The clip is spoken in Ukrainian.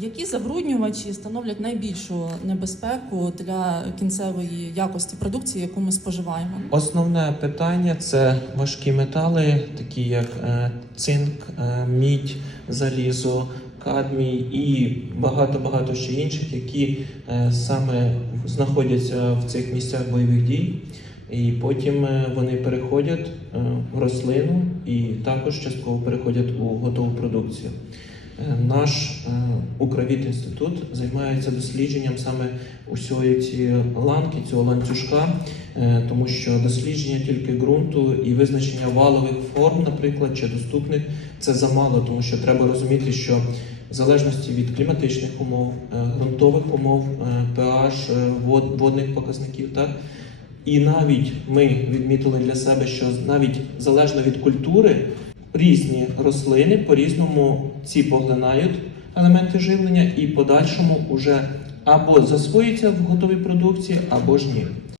Які забруднювачі становлять найбільшу небезпеку для кінцевої якості продукції, яку ми споживаємо? Основне питання це важкі метали, такі як е, цинк, е, мідь, залізо, кадмій і багато-багато ще інших, які е, саме знаходяться в цих місцях бойових дій. І потім вони переходять в рослину і також частково переходять у готову продукцію. Е, Наш е, Укрвіт інститут займається дослідженням саме усієї цієї ланки, цього ланцюжка, е, тому що дослідження тільки ґрунту і визначення валових форм, наприклад, чи доступних, це замало, тому що треба розуміти, що в залежності від кліматичних умов, ґрунтових умов, pH, водних показників, так. І навіть ми відмітили для себе, що навіть залежно від культури різні рослини по-різному ці поглинають елементи живлення і подальшому уже або засвоюються в готовій продукції, або ж ні.